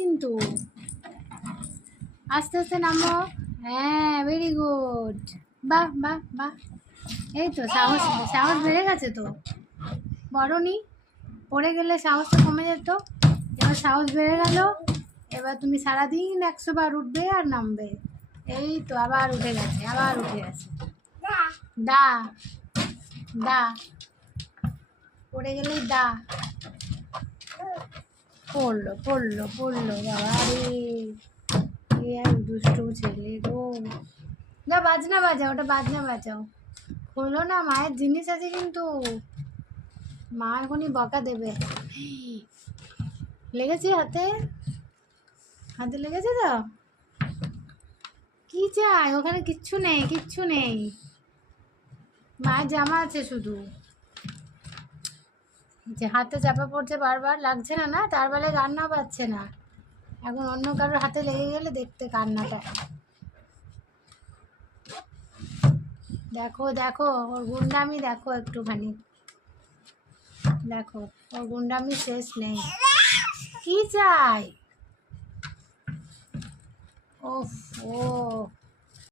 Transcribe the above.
কিন্তু। আস্তে আস্তে নামো। হ্যাঁ, ভেরি গুড। বাহ বাহ বাহ। এই তো সাহস সাহস বেড়ে গেছে তো। বড়নি পড়ে গেলে সাহসটা কমে যেত, এবার সাহস বেড়ে গেল। এবার তুমি সারাদিন 100 বার উঠবে আর নামবে। এই তো আবার উঠে গেছে, আবার উঠে গেছে। দা দা পড়ে গেলেই দা। পড়লো পড়লো পড়লো, বাবা রে, এ এক দুষ্টু ছেলে গো। যা বাজনা বাজাও, ওটা বাজনা বাজাও। খোলো না, মায়ের জিনিস আছে কিন্তু। মা এখনই বকা দেবে। লেগেছে হাতে, হাতে লেগেছে তো। কি চাই? ওখানে কিচ্ছু নেই, কিচ্ছু নেই। মায়ের জামা আছে শুধু। যে হাতে চাপা পড়ছে বারবার, লাগছে না? না, তার বেলায় কান্না পাচ্ছে না। এখন অন্য কারোর হাতে লেগে গেলে দেখতে কান্নাটা। দেখো দেখো ওর গুন্ডামি, দেখো একটুখানি, দেখো ওর গুন্ডামি শেষ নেই। কি চাই? ওফ ও